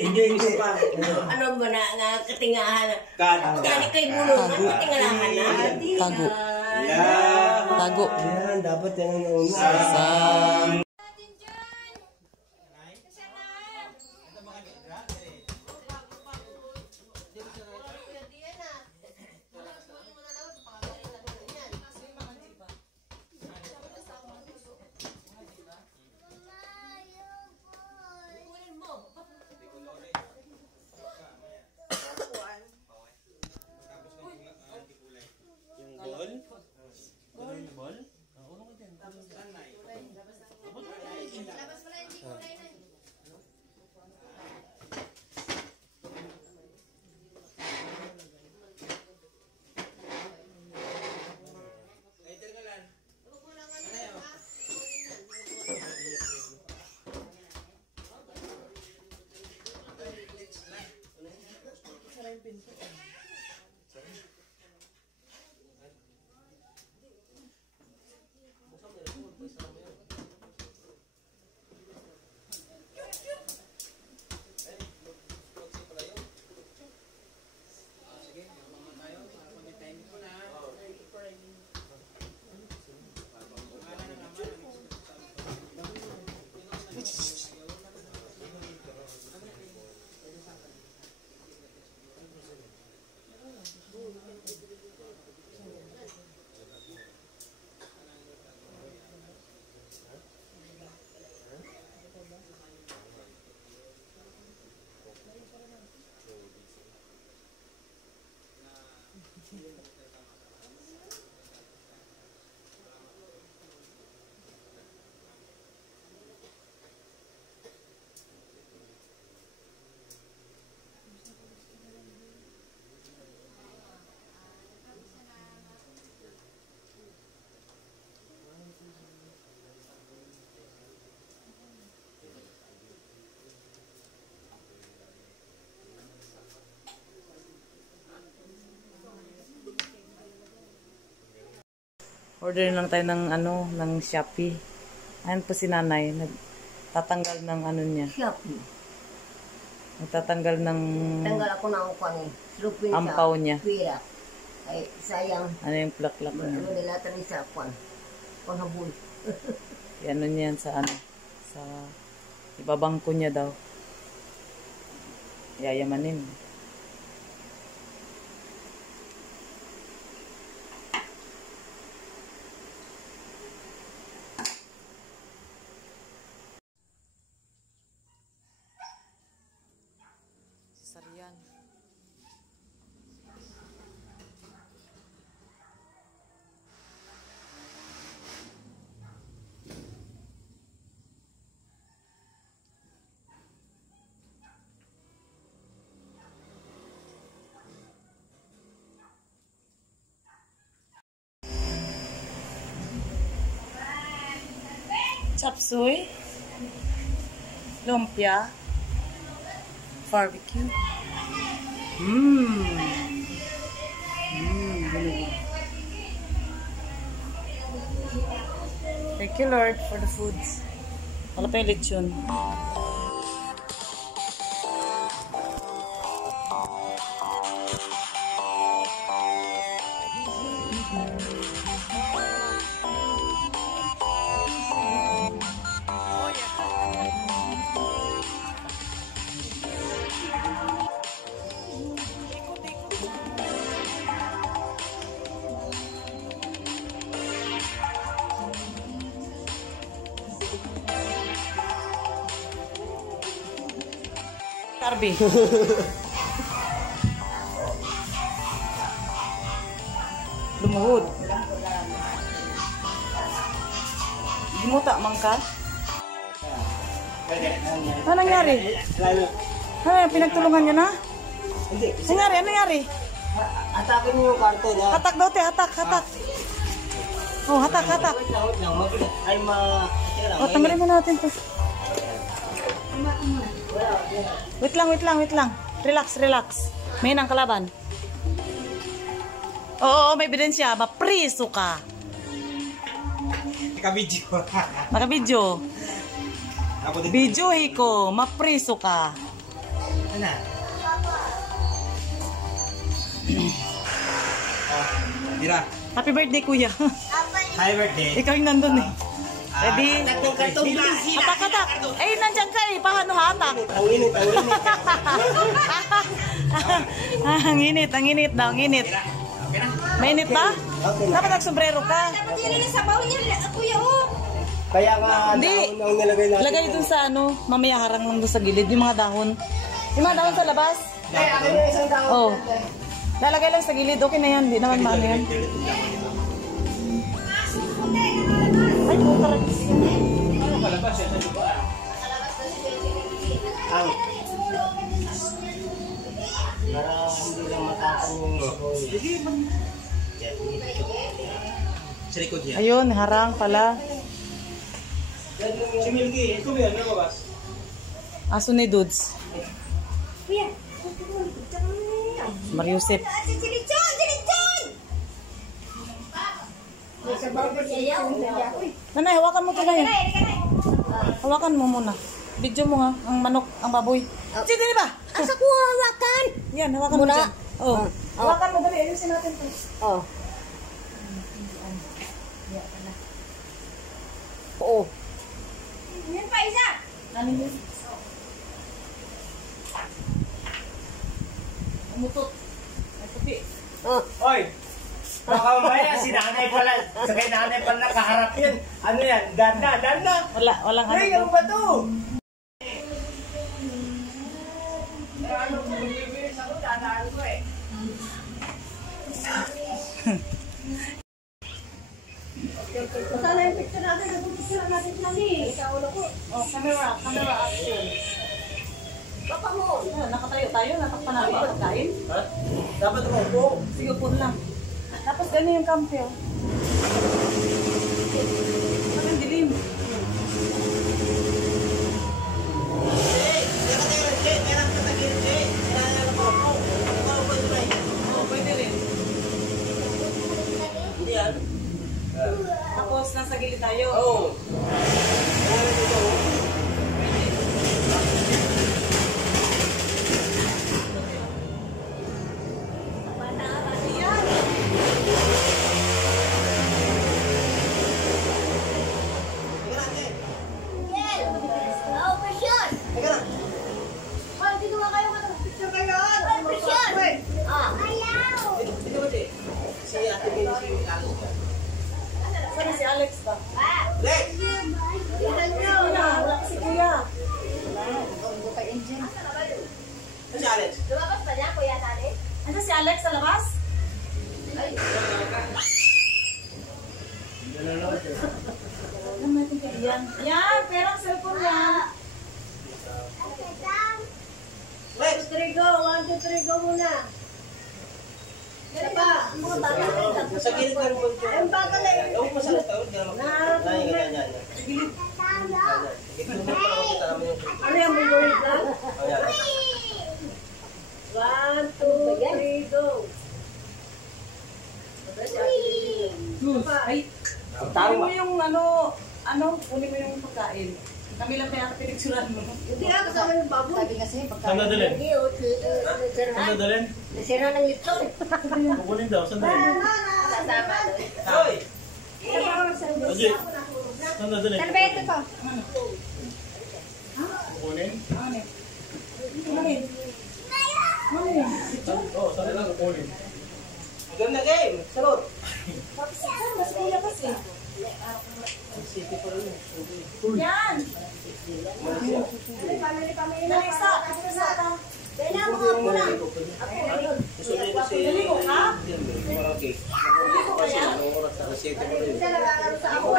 Hindi pa. Ano ba na katingahan? Kani kay bulong, katingalahan na. Tago. Tago. Ayan, dapat yan ang una. Order lang tayo ng ano, ng Shopee. Ayan po si nanay, nagtatanggal ng ano niya. Shopee. Nagtatanggal ng Tanggal ako ng kwan eh. Lupin ampaw niya. Pira. Ay, sayang. Ano yung plak-plak niya? Ano nila tayo sa kwan. Panghabul. Ano niyan sa ano, sa ibabangko niya daw. Yayamanin. Sarian. Chapsuy, lumpia, barbecue. Thank you, Lord, for the foods. Wala pa yung lechon. Karbi. Lumuhod. Gimuta man ka? Ano nangyari? Ano pinagtulungan niyo na? Hindi. Nangyari? Ano nangyari? Atakin niyo yung karton. Hatak daw te, hatak, hatak. Oh, hatak, hatak. Ay Oh, tanggalin mo natin to. Wait lang. Relax, relax. May nang kalaban. Oo, may ebidensya. Mapriso ka. Naka-video. Naka-video. Ako din. Videohi ko, mapriso ka. Ano? Mira. Happy birthday, kuya. Happy birthday. Ikaw yung nandun eh. Ready? Tatlong kartong bilis. Atak. Eh, nandyan ka eh. Paano hatak? Ang init, ang init. Ang init daw, ang init. Mainit ba? Okay na. Dapat nagsombrero ka. Dapat yun yung sabaw niya, kuya, oh. Kaya nga, Hindi. dahon ang nilagay natin. Lagay dun sa ano, mamaya harang lang dun sa gilid, yung mga dahon. Yung mga dahon sa labas. Ay, akin na isang dahon. Oh. Lalagay lang sa gilid, okay na yan, hindi naman maano yan. Ay, puta rin. Ang. Para hindi lang matapang yung sa likod yan. Ayun, harang pala. Si Milky, ito ba yan? Nababas? Aso ni Dudes. Kuya, Mariusip. Chilichon! Nanay, hawakan mo ito na yun. Hawakan mo muna. Video mo nga, ang manok, ang baboy. Sige, di ba? Asa ko hawakan? Yan, hawakan mo Muna. dyan. Oh. Hawakan mo, dali. Ayusin natin ito. Oh. Oo. Yan pa isa. Ano yun? Umutot. Ay, puti. Oh. Oy! Baka mamaya si nanay pala, sa kay nanay pala nakaharap yan. Ano yan? Danda. Walang ano Ay, to. ano ba to? Sana yung picture natin. Nag-picture natin kami. Sa ulo ko. Oh, camera action. Papa mo. Nakatayo tayo, natakpan natin yung pagkain. Ha? Dapat umupo. Sige, upon lang. Tapos ganun yung kampi, oh. Parang dilim. Oh, pwede rin. Hindi yan. Tapos nasa gilid tayo. Oo. Sana si Alex ba? Lex! Kuya, wala si Kuya. Ano si Alex? Lumabas pa niya, Kuya Tani? Ano si Alex sa labas? Ano natin kaya yan? Yan, perang cellphone niya. Lex! 1, 2, 3, go! 1, 2, 3, go muna! Isa pa! Sa gilid na rin po ito. Ang bagal eh! Huwag mo sa tawad. Yan. Sa gilid. Ito mo pa ako kita naman yung... Ano yung bubulit lang? Oh, yan. 1, 2, 3, go! Ay, Tama. kunin mo yung kunin mo yung pagkain. Kami lang kaya pinicturan mo. Hindi ako kasama yung baboy. Sabi kasi, Saan dadalhin? Hindi, Saan dadalhin? nasira ng lipson. Kukunin daw, saan dadalhin? Kasama. Hoy! Ajit, saan dadalhin? Salbeto ko. Kukunin? Ano yun? Oo, saan nila kukunin? Maganda game. Sarot. Mas kuya kasi. Yan! Nalisa! Kaya mo nga muna. Naligo ka? Naligo ka yan? Siya nagkakaroon sa ako.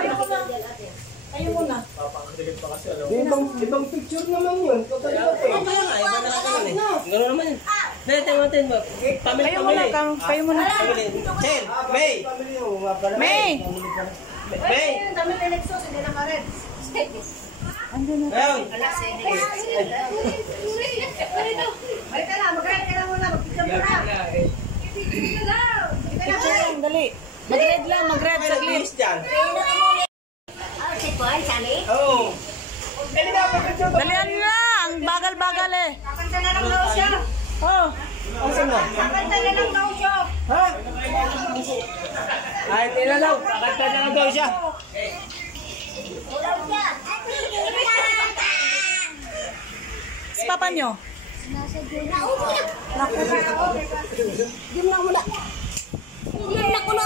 Kayo muna. Papakadilit pa kasi, alam. Ibang picture naman yun. Gano'n naman yun. Natin ba? Kayo muna. Kayo muna. Chen! May! May! May! Dami na nagsos, hindi na ka-red. Andun na. Ayun! Balik ka na, mag-red ka na muna, mag-picture mo na. Picture na daw. Picture lang, dali. Mag-red lang, mag-red saglit. Dyan. Si Kuan, Sani? Oo. Eh, di ba bagal eh. Kakanta na lang daw siya. Oh, asan na? Kakanta na lang daw siya. Ha? Ay, tinalaw. Kakanta na lang daw siya. Daw siya. Si papa nyo? Nasa Diyon. Naupo na. Naku na ako. Diyon lang muna. Diyon lang ko na.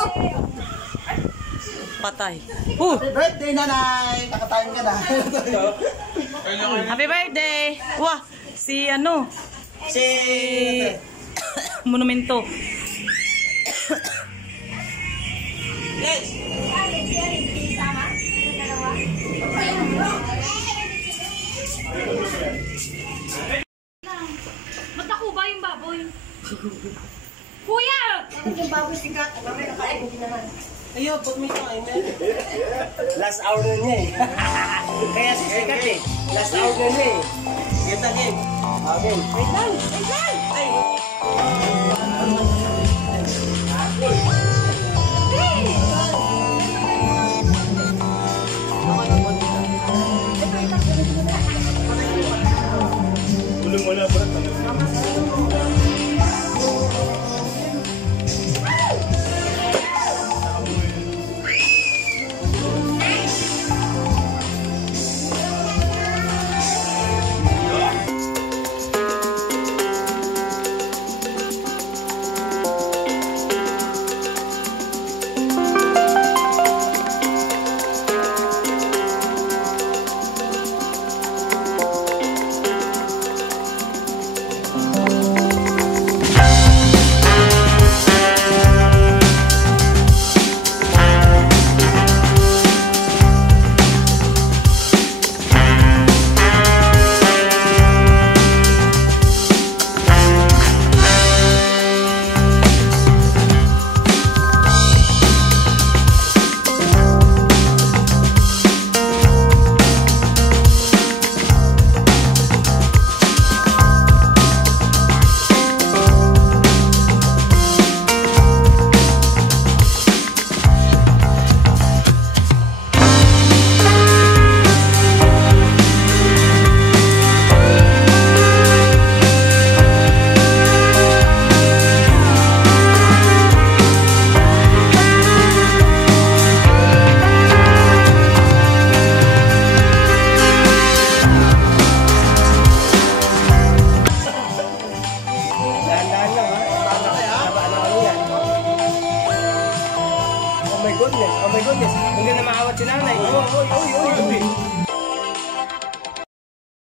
Patay. Happy birthday, nanay! Kakatayin ka na. Happy birthday! Wah! Si ano? Si... Monumento. Ba't ako ba yung baboy? Kuya! Yung baboy sikat. Mamaya nakain ko naman. Ayun, put me time, Last hour na niya eh. Kaya sisikat eh. Last hour na niya eh. Get again. Okay. Wait lang! Wait lang! Tulong mo na, bro.